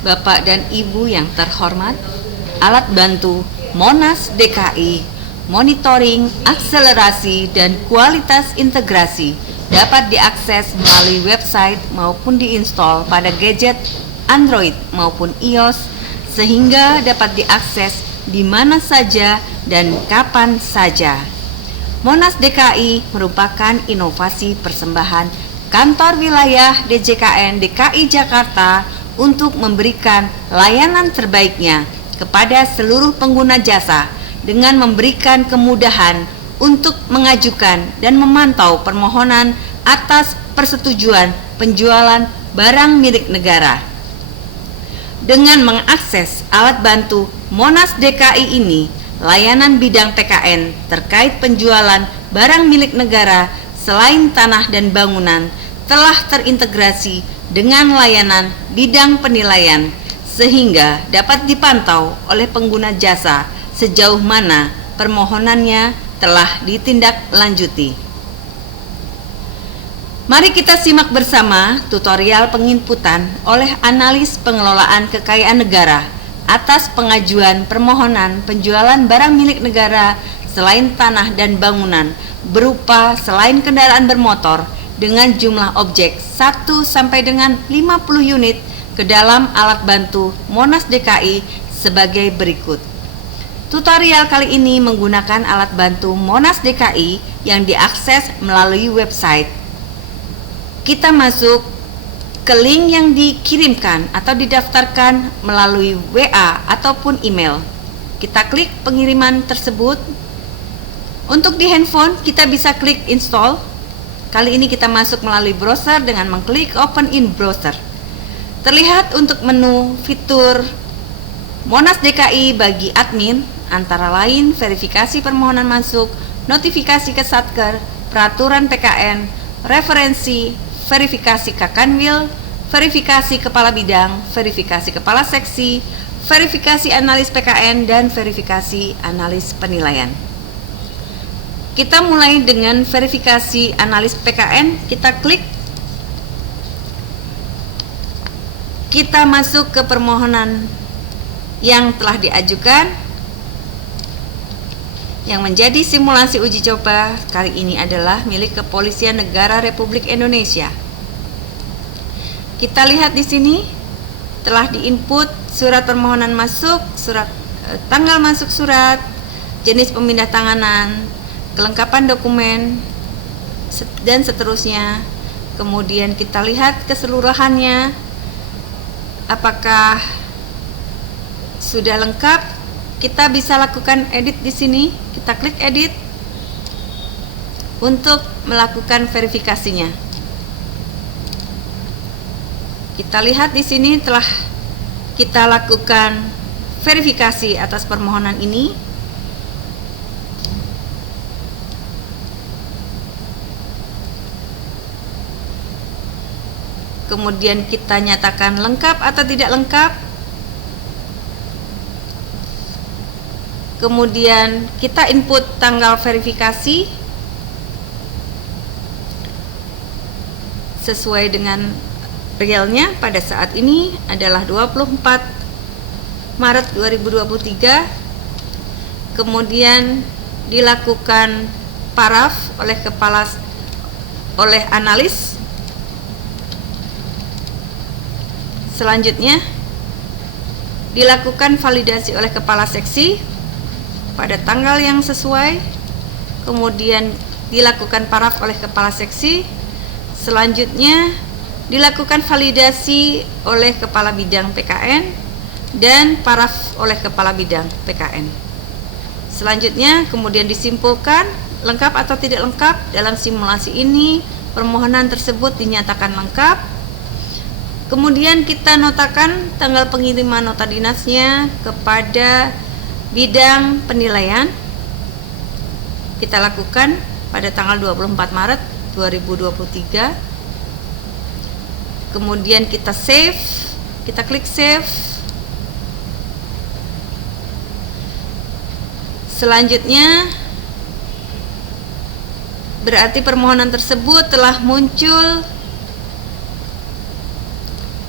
Bapak dan Ibu yang terhormat, alat bantu Monas DKI, monitoring, akselerasi, dan kualitas integrasi dapat diakses melalui website maupun diinstal pada gadget Android maupun iOS sehingga dapat diakses di mana saja dan kapan saja. Monas DKI merupakan inovasi persembahan Kantor Wilayah DJKN DKI Jakarta untuk memberikan layanan terbaiknya kepada seluruh pengguna jasa dengan memberikan kemudahan untuk mengajukan dan memantau permohonan atas persetujuan penjualan barang milik negara. Dengan mengakses alat bantu Monas DKI ini, layanan bidang PKN terkait penjualan barang milik negara selain tanah dan bangunan telah terintegrasi dengan layanan bidang penilaian sehingga dapat dipantau oleh pengguna jasa sejauh mana permohonannya telah ditindaklanjuti. Mari kita simak bersama tutorial penginputan oleh analis pengelolaan kekayaan negara atas pengajuan permohonan penjualan barang milik negara selain tanah dan bangunan berupa selain kendaraan bermotor dengan jumlah objek 1 sampai dengan 50 unit ke dalam alat bantu Monas DKI sebagai berikut. Tutorial kali ini menggunakan alat bantu Monas DKI yang diakses melalui website. Kita masuk ke link yang dikirimkan atau didaftarkan melalui WA ataupun email. Kita klik pengiriman tersebut. Untuk di handphone, kita bisa klik install. Kali ini kita masuk melalui browser dengan mengklik open in browser. Terlihat untuk menu fitur Monas DKI bagi admin, antara lain verifikasi permohonan masuk, notifikasi ke Satker, peraturan PKN, referensi, verifikasi Kakanwil, verifikasi kepala bidang, verifikasi kepala seksi, verifikasi analis PKN, dan verifikasi analis penilaian. Kita mulai dengan verifikasi analis PKN, kita klik. Kita masuk ke permohonan yang telah diajukan. Yang menjadi simulasi uji coba kali ini adalah milik Kepolisian Negara Republik Indonesia. Kita lihat di sini telah diinput surat permohonan masuk, tanggal masuk surat, jenis pemindah tanganan, kelengkapan dokumen, dan seterusnya. Kemudian kita lihat keseluruhannya, apakah sudah lengkap. Kita bisa lakukan edit di sini. Kita klik edit untuk melakukan verifikasinya. Kita lihat di sini telah kita lakukan verifikasi atas permohonan ini. Kemudian kita nyatakan lengkap atau tidak lengkap. Kemudian kita input tanggal verifikasi sesuai dengan realnya pada saat ini adalah 24 Maret 2023. Kemudian dilakukan paraf oleh analis. Selanjutnya dilakukan validasi oleh kepala seksi pada tanggal yang sesuai, kemudian dilakukan paraf oleh kepala seksi, selanjutnya dilakukan validasi oleh kepala bidang PKN dan paraf oleh kepala bidang PKN. Selanjutnya kemudian disimpulkan lengkap atau tidak lengkap. Dalam simulasi ini permohonan tersebut dinyatakan lengkap. Kemudian kita notakan tanggal pengiriman nota dinasnya kepada bidang penilaian. Kita lakukan pada tanggal 24 Maret 2023. Kemudian kita save, kita klik save. Selanjutnya berarti permohonan tersebut telah muncul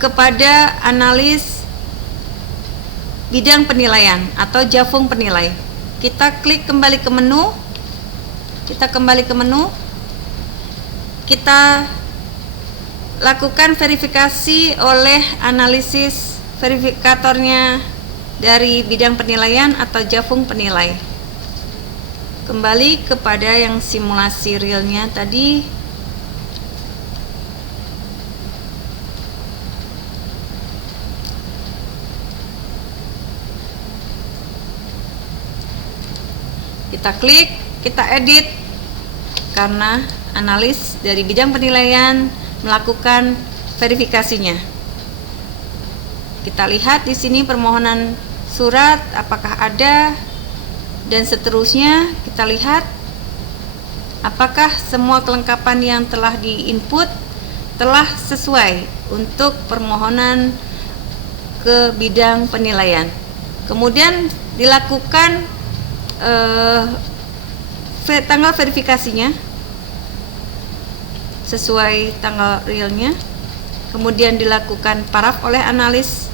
kepada analis bidang penilaian atau Jafung penilai. Kita klik kembali ke menu. Kita lakukan verifikasi oleh analisis verifikatornya dari bidang penilaian atau Jafung penilai. Kembali kepada yang simulasi realnya tadi. Kita klik, kita edit, karena analis dari bidang penilaian melakukan verifikasinya. Kita lihat di sini permohonan surat apakah ada, dan seterusnya. Kita lihat apakah semua kelengkapan yang telah diinput telah sesuai untuk permohonan ke bidang penilaian. Kemudian dilakukan tanggal verifikasinya sesuai tanggal realnya. Kemudian dilakukan paraf oleh analis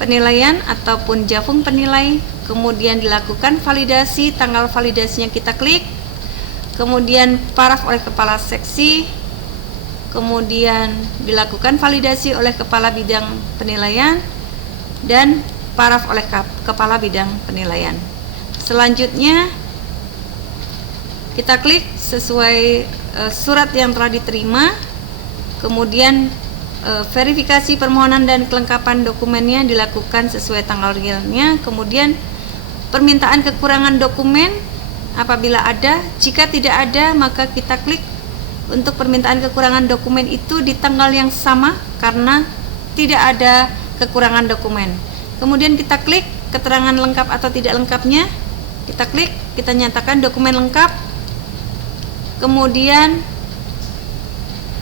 penilaian ataupun Jafung penilai. Kemudian dilakukan validasi, tanggal validasinya kita klik. Kemudian paraf oleh kepala seksi. Kemudian dilakukan validasi oleh kepala bidang penilaian dan paraf oleh kepala bidang penilaian. Selanjutnya kita klik sesuai surat yang telah diterima. Kemudian verifikasi permohonan dan kelengkapan dokumennya dilakukan sesuai tanggal realnya. Kemudian permintaan kekurangan dokumen apabila ada. Jika tidak ada, maka kita klik untuk permintaan kekurangan dokumen itu di tanggal yang sama karena tidak ada kekurangan dokumen. Kemudian kita klik keterangan lengkap atau tidak lengkapnya. Kita klik, kita nyatakan dokumen lengkap. Kemudian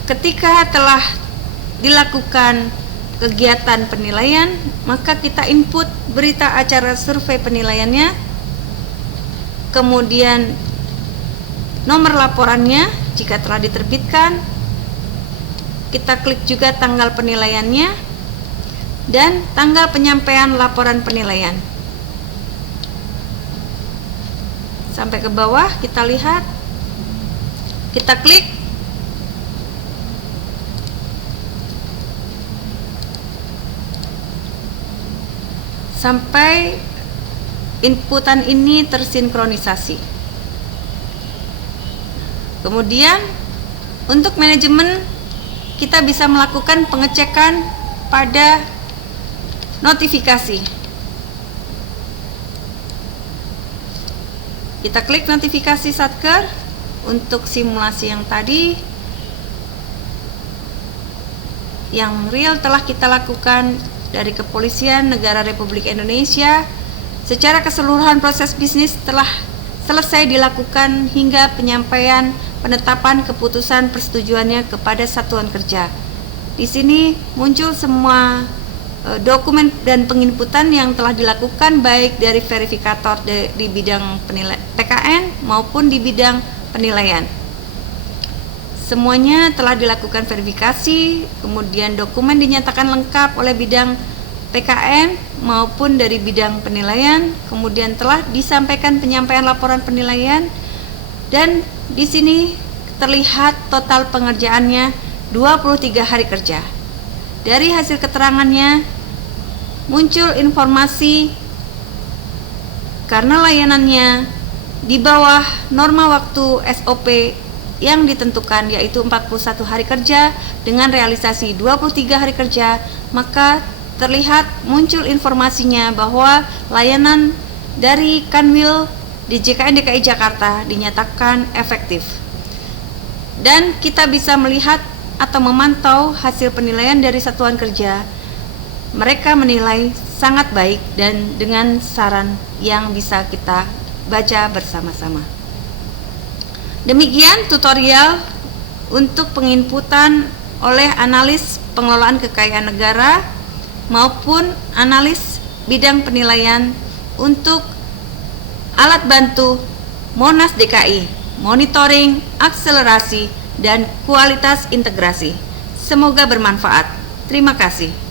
ketika telah dilakukan kegiatan penilaian, maka kita input berita acara survei penilaiannya, kemudian nomor laporannya jika telah diterbitkan. Kita klik juga tanggal penilaiannya dan tanggal penyampaian laporan penilaian. Sampai ke bawah kita lihat, kita klik. Sampai inputan ini tersinkronisasi. Kemudian untuk manajemen kita bisa melakukan pengecekan pada notifikasi. Kita klik notifikasi Satker untuk simulasi yang tadi. Yang real telah kita lakukan dari Kepolisian Negara Republik Indonesia. Secara keseluruhan proses bisnis telah selesai dilakukan hingga penyampaian penetapan keputusan persetujuannya kepada satuan kerja. Di sini muncul semua dokumen dan penginputan yang telah dilakukan baik dari verifikator di bidang PKN maupun di bidang penilaian. Semuanya telah dilakukan verifikasi, kemudian dokumen dinyatakan lengkap oleh bidang PKN maupun dari bidang penilaian, kemudian telah disampaikan penyampaian laporan penilaian, dan di sini terlihat total pengerjaannya 23 hari kerja. Dari hasil keterangannya muncul informasi karena layanannya di bawah norma waktu SOP yang ditentukan, yaitu 41 hari kerja dengan realisasi 23 hari kerja, maka terlihat muncul informasinya bahwa layanan dari Kanwil di JKN DKI Jakarta dinyatakan efektif. Dan kita bisa melihat atau memantau hasil penilaian dari satuan kerja. Mereka menilai sangat baik dan dengan saran yang bisa kita baca bersama-sama. Demikian tutorial untuk penginputan oleh analis pengelolaan kekayaan negara maupun analis bidang penilaian untuk alat bantu Monas DKI, monitoring, akselerasi, dan kualitas integrasi. Semoga bermanfaat. Terima kasih.